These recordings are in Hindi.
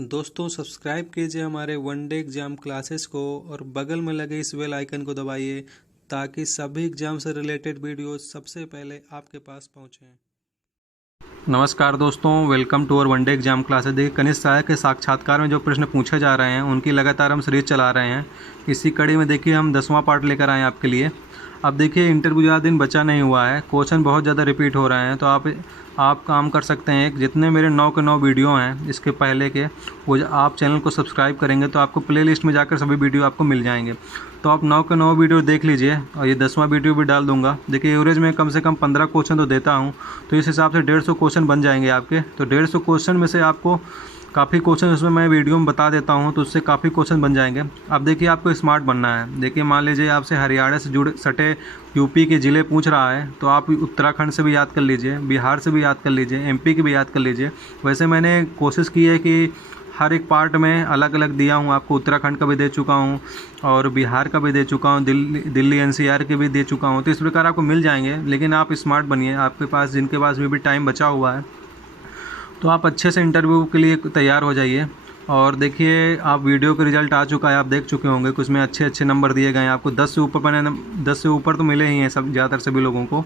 दोस्तों सब्सक्राइब कीजिए हमारे वन डे एग्ज़ाम क्लासेस को और बगल में लगे इस बेल आइकन को दबाइए ताकि सभी एग्ज़ाम से रिलेटेड वीडियोस सबसे पहले आपके पास पहुंचें। नमस्कार दोस्तों, welcome to our one day exam classes. देखिए कनिष्ठ सहायक के साक्षात्कार में जो प्रश्न पूछे जा रहे हैं उनकी लगातार हम सीरीज चला रहे हैं। इसी कड़ी में देखिए हम 10वां पार्ट लेकर आए हैं आपके लिए। अब देखिए इंटरव्यू ज़्यादा दिन बचा नहीं हुआ है, क्वेश्चन बहुत ज़्यादा रिपीट हो रहे हैं, तो आप काम कर सकते हैं। जितने मेरे 9 के 9 वीडियो हैं इसके पहले के, वो आप चैनल को सब्सक्राइब करेंगे तो आपको प्लेलिस्ट में जाकर सभी वीडियो आपको मिल जाएंगे। तो आप 9 के 9 वीडियो देख लीजिए और ये 10वां वीडियो भी डाल दूंगा। देखिए एवरेज में कम से कम 15 क्वेश्चन तो देता हूँ, तो इस हिसाब से 150 क्वेश्चन बन जाएंगे आपके। तो 150 क्वेश्चन में से आपको काफ़ी क्वेश्चन उसमें मैं वीडियो में बता देता हूँ, तो उससे काफ़ी क्वेश्चन बन जाएंगे। अब देखिए आपको स्मार्ट बनना है। देखिए मान लीजिए आपसे हरियाणा से जुड़े सटे यूपी के ज़िले पूछ रहा है, तो आप उत्तराखंड से भी याद कर लीजिए, बिहार से भी याद कर लीजिए, एमपी की भी याद कर लीजिए। वैसे मैंने कोशिश की है कि हर एक पार्ट में अलग अलग दिया हूँ आपको। उत्तराखंड का भी दे चुका हूँ और बिहार का भी दे चुका हूँ, दिल्ली एनसीआर के भी दे चुका हूँ। तो इस प्रकार आपको मिल जाएंगे, लेकिन आप स्मार्ट बनिए। आपके पास जिनके पास भी टाइम बचा हुआ है तो आप अच्छे से इंटरव्यू के लिए तैयार हो जाइए। और देखिए आप वीडियो का रिज़ल्ट आ चुका है, आप देख चुके होंगे, कुछ में अच्छे नंबर दिए गए हैं आपको। 10 से ऊपर मैंने 10 से ऊपर तो मिले ही हैं सब, ज़्यादातर सभी लोगों को,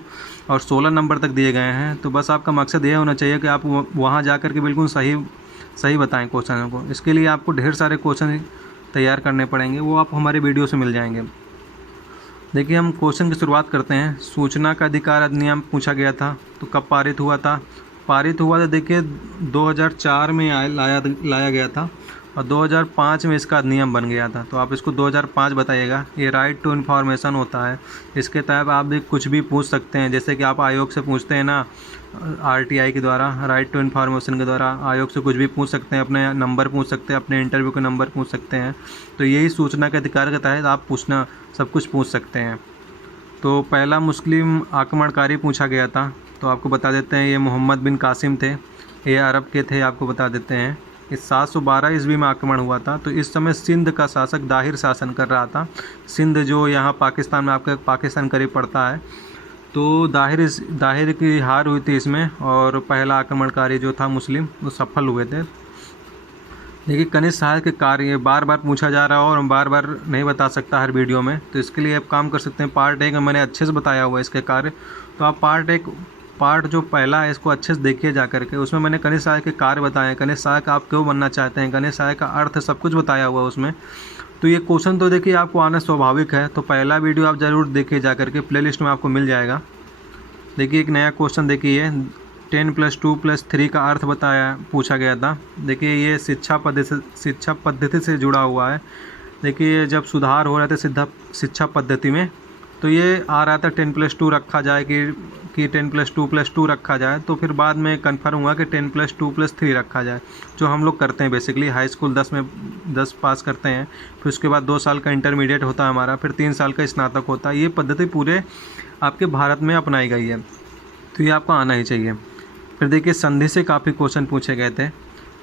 और 16 नंबर तक दिए गए हैं। तो बस आपका मकसद ये होना चाहिए कि आप वहाँ जा कर के बिल्कुल सही बताएं क्वेश्चनों को। इसके लिए आपको ढेर सारे क्वेश्चन तैयार करने पड़ेंगे, वो आप हमारे वीडियो से मिल जाएंगे। देखिए हम क्वेश्चन की शुरुआत करते हैं। सूचना का अधिकार अधिनियम पूछा गया था, तो कब पारित हुआ था? पारित हुआ था देखिए 2004 में लाया गया था, और 2005 में इसका अधिनियम बन गया था। तो आप इसको 2005 बताइएगा। ये राइट टू इन्फॉर्मेशन होता है, इसके तहत आप भी कुछ भी पूछ सकते हैं। जैसे कि आप आयोग से पूछते हैं ना, आरटीआई के द्वारा, राइट टू इन्फॉर्मेशन के द्वारा आयोग से कुछ भी पूछ सकते हैं, अपने नंबर पूछ सकते हैं, अपने इंटरव्यू के नंबर पूछ सकते हैं। तो यही सूचना के अधिकार के तहत आप सब कुछ पूछ सकते हैं। तो पहला मुस्लिम आक्रमणकारी पूछा गया था, तो आपको बता देते हैं ये मोहम्मद बिन कासिम थे, ये अरब के थे, आपको बता देते हैं। इस 712 ईस्वी में आक्रमण हुआ था। तो इस समय सिंध का शासक दाहिर शासन कर रहा था। सिंध जो यहाँ पाकिस्तान में, आपका पाकिस्तान करीब पड़ता है। तो दाहिर की हार हुई थी इसमें, और पहला आक्रमणकारी जो था मुस्लिम, वो सफल हुए थे। देखिए कनिष्ठ सहायक के कार्य, ये बार बार पूछा जा रहा है और बार बार नहीं बता सकता हर वीडियो में, तो इसके लिए आप काम कर सकते हैं। पार्ट 1 में मैंने अच्छे से बताया हुआ है इसके कार्य, तो आप पार्ट जो पहला है इसको अच्छे से देखिए जा करके। उसमें मैंने कनिष्ठ सहायक के कार्य बताए हैं, कनिष्ठ सहायक आप क्यों बनना चाहते हैं, कनिष्ठ सहायक का अर्थ सब कुछ बताया हुआ है उसमें। तो ये क्वेश्चन तो देखिए आपको आना स्वाभाविक है, तो पहला वीडियो आप ज़रूर देखिए जा करके, प्लेलिस्ट में आपको मिल जाएगा। देखिए एक नया क्वेश्चन देखिए, 10 + 2 + 3 का अर्थ पूछा गया था। देखिए ये शिक्षा पद्धति से जुड़ा हुआ है। देखिए जब सुधार हो रहे थे शिक्षा पद्धति में, तो ये आ रहा था 10 + 2 रखा जाए कि 10 + 2 + 2 रखा जाए। तो फिर बाद में कन्फर्म हुआ कि 10 + 2 + 3 रखा जाए, जो हम लोग करते हैं बेसिकली। हाई स्कूल 10 पास करते हैं, फिर उसके बाद 2 साल का इंटरमीडिएट होता है हमारा, फिर 3 साल का स्नातक होता है। ये पद्धति पूरे आपके भारत में अपनाई गई है, तो ये आपको आना ही चाहिए। फिर देखिए संधि से काफ़ी क्वेश्चन पूछे गए थे।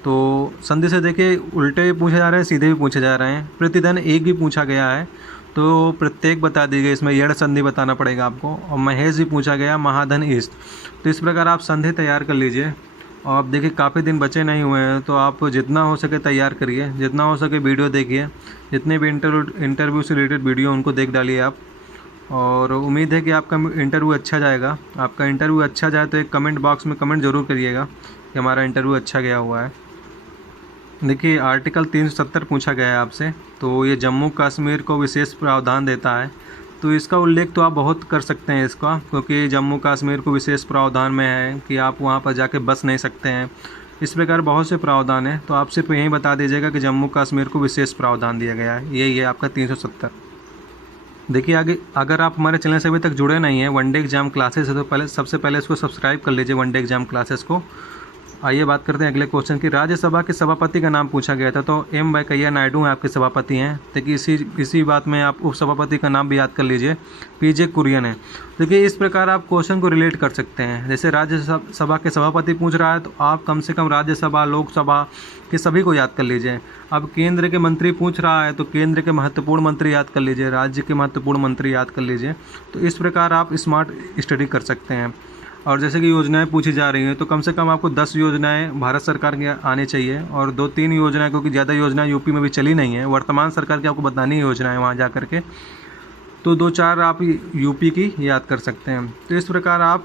तो संधि से देखिए उल्टे भी पूछे जा रहे हैं, सीधे भी पूछे जा रहे हैं। प्रतिधन एक भी पूछा गया है, तो प्रत्येक बता दी गई। इसमें यड़ संधि बताना पड़ेगा आपको। और महेश भी पूछा गया, महाधन ईस्ट। तो इस प्रकार आप संधि तैयार कर लीजिए। और आप देखिए काफ़ी दिन बचे नहीं हुए हैं, तो आप जितना हो सके तैयार करिए, जितना हो सके वीडियो देखिए। जितने भी इंटरव्यू से रिलेटेड वीडियो उनको देख डालिए आप। और उम्मीद है कि आपका इंटरव्यू अच्छा जाएगा। आपका इंटरव्यू अच्छा जाए तो एक कमेंट बॉक्स में कमेंट ज़रूर करिएगा कि हमारा इंटरव्यू अच्छा गया हुआ है। देखिए आर्टिकल 370 पूछा गया है आपसे, तो ये जम्मू कश्मीर को विशेष प्रावधान देता है। तो इसका उल्लेख तो आप बहुत कर सकते हैं इसका, क्योंकि जम्मू कश्मीर को विशेष प्रावधान में है कि आप वहाँ पर जाके बस नहीं सकते हैं। इस प्रकार बहुत से प्रावधान हैं, तो आप सिर्फ यही बता दीजिएगा कि जम्मू कश्मीर को विशेष प्रावधान दिया गया है। यही है आपका 370। देखिए आगे, अगर आप हमारे चैनल से अभी तक जुड़े नहीं हैं, वन डे एग्जाम क्लासेस है, तो सबसे पहले इसको सब्सक्राइब कर लीजिए, वन डे एग्जाम क्लासेस को। आइए बात करते हैं अगले क्वेश्चन की। राज्यसभा के सभापति का नाम पूछा गया था, तो एम वेंकैया नायडू हैं आपके सभापति हैं। देखिए इसी बात में आप उपसभापति का नाम भी याद कर लीजिए, पीजे कुरियन है। देखिए इस प्रकार आप क्वेश्चन को रिलेट कर सकते हैं। जैसे राज्यसभा के सभापति पूछ रहा है, तो आप कम से कम राज्यसभा, लोकसभा के सभी को याद कर लीजिए। अब केंद्र के मंत्री पूछ रहा है, तो केंद्र के महत्वपूर्ण मंत्री याद कर लीजिए, राज्य के महत्वपूर्ण मंत्री याद कर लीजिए। तो इस प्रकार आप स्मार्ट स्टडी कर सकते हैं। और जैसे कि योजनाएं पूछी जा रही हैं तो कम से कम आपको 10 योजनाएं भारत सरकार की आनी चाहिए और 2-3 योजनाएं, क्योंकि ज़्यादा योजनाएं यूपी में भी चली नहीं है, वर्तमान सरकार की आपको बतानी है योजनाएं वहाँ जा कर के, तो 2-4 आप यूपी की याद कर सकते हैं। तो इस प्रकार आप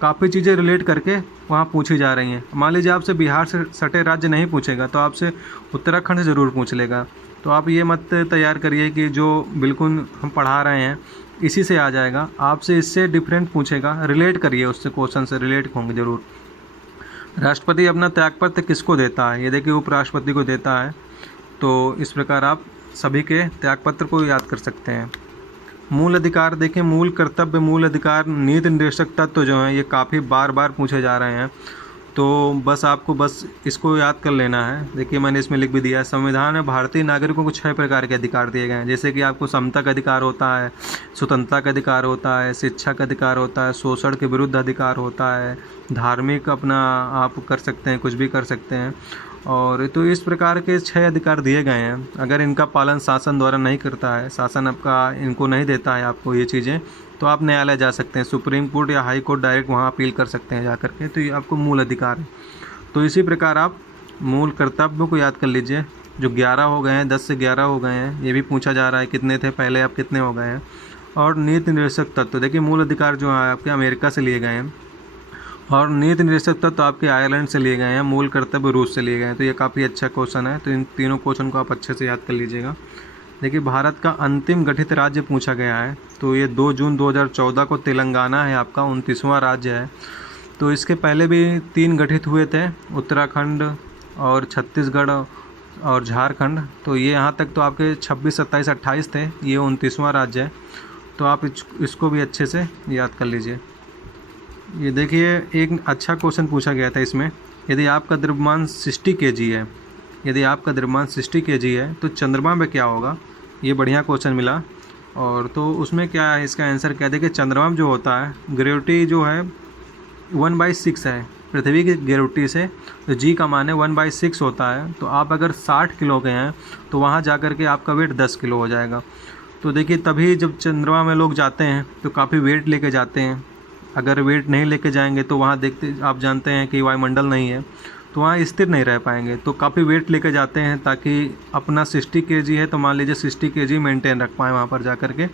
काफ़ी चीज़ें रिलेट करके वहाँ पूछी जा रही हैं। मान लीजिए आपसे बिहार से सटे राज्य नहीं पूछेगा तो आपसे उत्तराखंड से ज़रूर पूछ लेगा। तो आप ये मत तैयार करिए कि जो बिल्कुल हम पढ़ा रहे हैं इसी से आ जाएगा, आपसे इससे डिफरेंट पूछेगा, रिलेट करिए उससे, क्वेश्चन से रिलेट होंगे ज़रूर। राष्ट्रपति अपना त्यागपत्र किसको देता है? ये देखिए उपराष्ट्रपति को देता है। तो इस प्रकार आप सभी के त्यागपत्र को याद कर सकते हैं। मूल अधिकार देखें, मूल कर्तव्य, मूल अधिकार, नीति निर्देशक तत्व जो हैं ये काफ़ी बार बार पूछे जा रहे हैं, तो बस आपको बस इसको याद कर लेना है। देखिए मैंने इसमें लिख भी दिया है, संविधान में भारतीय नागरिकों को 6 प्रकार के अधिकार दिए गए हैं, जैसे कि आपको समता का अधिकार होता है, स्वतंत्रता का अधिकार होता है, शिक्षा का अधिकार होता है, शोषण के विरुद्ध अधिकार होता है, धार्मिक अपना आप कर सकते हैं, कुछ भी कर सकते हैं। और तो इस प्रकार के 6 अधिकार दिए गए हैं। अगर इनका पालन शासन द्वारा नहीं करता है, शासन आपका इनको नहीं देता है आपको ये चीज़ें, तो आप न्यायालय जा सकते हैं, सुप्रीम कोर्ट या हाई कोर्ट डायरेक्ट वहाँ अपील कर सकते हैं जा कर के। तो ये आपको मूल अधिकार है। तो इसी प्रकार आप मूल कर्तव्यों को याद कर लीजिए, जो 11 हो गए हैं, 10 से 11 हो गए हैं, ये भी पूछा जा रहा है कितने थे पहले, अब कितने हो गए हैं। और नीति निर्देशक तत्व, देखिए मूल अधिकार जो है आपके अमेरिका से लिए गए हैं और नीति निर्देशक तत्व आपके आयरलैंड से लिए गए हैं, मूल कर्तव्य रूस से लिए गए हैं। तो ये काफ़ी अच्छा क्वेश्चन है, तो इन तीनों क्वेश्चन को आप अच्छे से याद कर लीजिएगा। देखिए भारत का अंतिम गठित राज्य पूछा गया है, तो ये 2 जून 2014 को तेलंगाना है आपका 29वां राज्य है। तो इसके पहले भी 3 गठित हुए थे, उत्तराखंड और छत्तीसगढ़ और झारखंड। तो ये यहाँ तक तो आपके 26, 27, 28 थे, ये 29वां राज्य है। तो आप इसको भी अच्छे से याद कर लीजिए। ये देखिए एक अच्छा क्वेश्चन पूछा गया था इसमें, यदि आपका द्रव्यमान 60 kg है, यदि आपका द्रव्यमान 60 kg है तो चंद्रमा में क्या होगा? ये बढ़िया क्वेश्चन मिला। और तो उसमें क्या है, इसका आंसर क्या है? देखिए चंद्रमा जो होता है, ग्रेविटी जो है 1/6 है पृथ्वी की ग्रेविटी से, तो जी का मान है 1/6 होता है। तो आप अगर 60 किलो के हैं तो वहाँ जा कर के आपका वेट 10 किलो हो जाएगा। तो देखिए तभी जब चंद्रमा में लोग जाते हैं तो काफ़ी वेट लेके जाते हैं। अगर वेट नहीं लेके जाएंगे तो वहाँ देखते आप जानते हैं कि वायुमंडल नहीं है, तो वहाँ स्थिर नहीं रह पाएंगे। तो काफ़ी वेट लेके जाते हैं ताकि अपना 60 kg है तो मान लीजिए 60 kg मेंटेन रख पाएँ वहाँ पर जा कर के।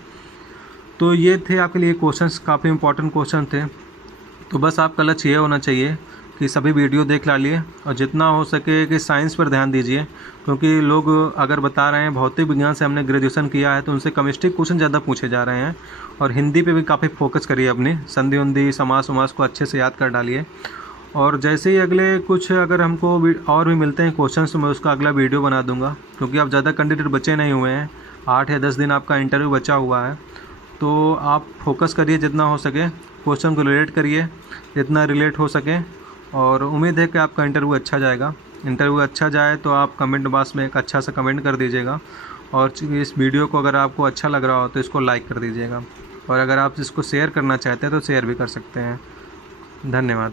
तो ये थे आपके लिए क्वेश्चंस, काफ़ी इंपॉर्टेंट क्वेश्चन थे। तो बस आपका लक्ष्य ये होना चाहिए कि सभी वीडियो देख डालिए और जितना हो सके कि साइंस पर ध्यान दीजिए, क्योंकि लोग अगर बता रहे हैं भौतिक विज्ञान से हमने ग्रेजुएशन किया है तो उनसे केमिस्ट्री क्वेश्चन ज़्यादा पूछे जा रहे हैं। और हिंदी पे भी काफ़ी फोकस करिए, अपनी संधि उन्धि समास उमास को अच्छे से याद कर डालिए। और जैसे ही अगले कुछ अगर हमको और भी मिलते हैं क्वेश्चन तो मैं उसका अगला वीडियो बना दूंगा, क्योंकि आप ज़्यादा कैंडिडेट बचे नहीं हुए हैं, 8 या 10 दिन आपका इंटरव्यू बचा हुआ है। तो आप फोकस करिए जितना हो सके, क्वेश्चन को रिलेट करिए जितना रिलेट हो सके। और उम्मीद है कि आपका इंटरव्यू अच्छा जाएगा। इंटरव्यू अच्छा जाए तो आप कमेंट बॉक्स में एक अच्छा सा कमेंट कर दीजिएगा। और इस वीडियो को अगर आपको अच्छा लग रहा हो तो इसको लाइक कर दीजिएगा। और अगर आप इसको शेयर करना चाहते हैं तो शेयर भी कर सकते हैं। धन्यवाद।